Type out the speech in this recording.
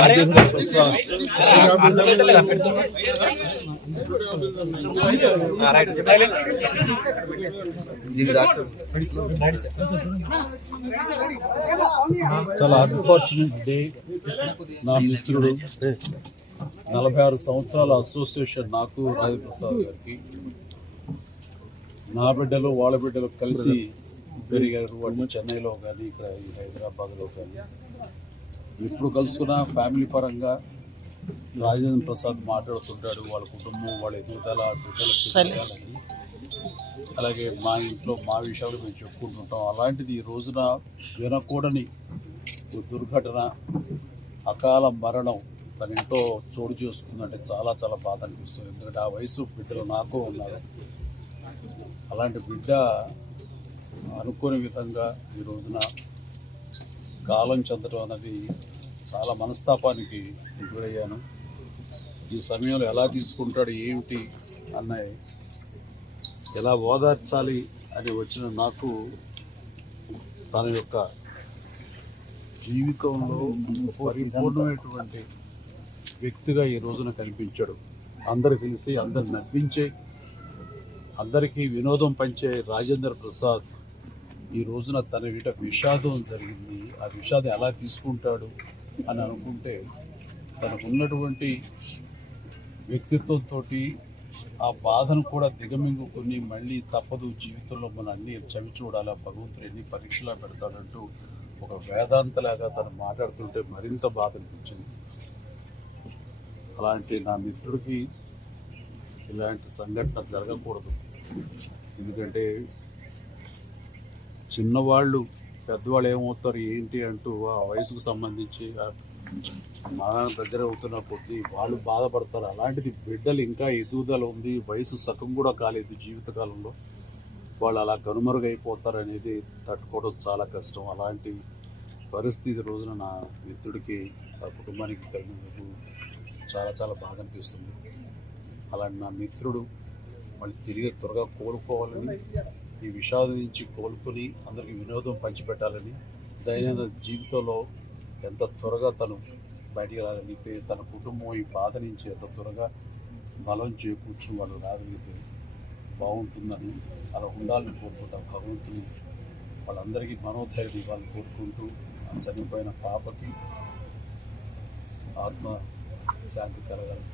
రాజేంద్ర ప్రసాద్ చాలా unfortunate day. నా మిత్రుడు 46 సంవత్సరాల అసోసియేషన్ నాకు రాజేంద్ర ప్రసాద్ గారికి, నా బిడ్డలు వాళ్ళ బిడ్డలు కలిసి పెరిగారు. వాళ్ళు చెన్నైలో కానీ ఇక్కడ హైదరాబాద్లో కానీ ఎప్పుడు కలుసుకున్నా ఫ్యామిలీ పరంగా రాజేంద్ర ప్రసాద్ మాట్లాడుతుంటాడు. వాళ్ళ కుటుంబం, వాళ్ళ ఎదుగుదల, బిడ్డలకు, అలాగే మా ఇంట్లో మా విషయాలు మేము చెప్పుకుంటుంటాం. అలాంటిది ఈ రోజున వినకూడని దుర్ఘటన, అకాల మరణం తన ఇంట్లో చోటు చేసుకుందంటే చాలా చాలా బాధ అనిపిస్తుంది. ఎందుకంటే ఆ వయసు బిడ్డలు నాకు ఉన్నారు. అలాంటి బిడ్డ అనుకోని విధంగా ఈ రోజున కాలం చెందడం అన్నది చాలా మనస్తాపానికి గురయ్యాను. ఈ సమయంలో ఎలా తీసుకుంటాడు ఏమిటి అన్నది, ఎలా ఓదార్చాలి అని వచ్చిన నాకు తన యొక్క జీవితంలో పరిపూర్ణమైనటువంటి వ్యక్తిగా ఈ రోజున కనిపించాడు. అందరికి తెలిసి అందరు నవ్వించే, అందరికీ వినోదం పంచే రాజేంద్ర ప్రసాద్ ఈ రోజున తన వీట విషాదం జరిగింది. ఆ విషాదం ఎలా తీసుకుంటాడు అని అనుకుంటే, తనకున్నటువంటి వ్యక్తిత్వంతో ఆ బాధను కూడా దిగమింగుకొని మళ్ళీ తప్పదు జీవితంలో మనం అన్ని చవి చూడాలా, భగవంతుడు ఎన్ని పరీక్షలా పెడతాడంటూ ఒక వేదాంతలాగా తను మాట్లాడుతుంటే మరింత బాధ అనిపించింది. అలాంటి నా మిత్రుడికి ఇలాంటి సంఘటన జరగకూడదు. ఎందుకంటే చిన్నవాళ్ళు పెద్దవాళ్ళు ఏమవుతారు ఏంటి అంటూ ఆ వయసుకు సంబంధించి మా దగ్గర అవుతున్న కొద్దీ వాళ్ళు బాధపడతారు. అలాంటిది బిడ్డలు ఇంకా ఎదుగుదల ఉంది, వయసు సగం కూడా కాలేదు జీవితకాలంలో, వాళ్ళు అలా కనుమరుగైపోతారు అనేది తట్టుకోవడం చాలా కష్టం. అలాంటి పరిస్థితి రోజున నా మిత్రుడికి, ఆ కుటుంబానికి కలిగినందుకు చాలా చాలా బాధ అనిపిస్తుంది. అలాంటి నా మిత్రుడు మళ్ళీ తిరిగి త్వరగా కోలుకోవాలని, ఈ విషాదం నుంచి కోలుకొని అందరికీ వినోదం పంచిపెట్టాలని, దైనందిన జీవితంలో ఎంత త్వరగా తను బయటికి రాగలిగితే, తన కుటుంబం ఈ బాధ నుంచి ఎంత త్వరగా బలం చేకూర్చు వాళ్ళు రాగలిగితే బాగుంటుందని, అలా ఉండాలని కోరుకుంటాం. భగవంతుని వాళ్ళందరికీ మనోధైర్యం ఇవ్వాలని కోరుకుంటూ, చనిపోయిన పాపకి ఆత్మ శాంతి కలగాలి.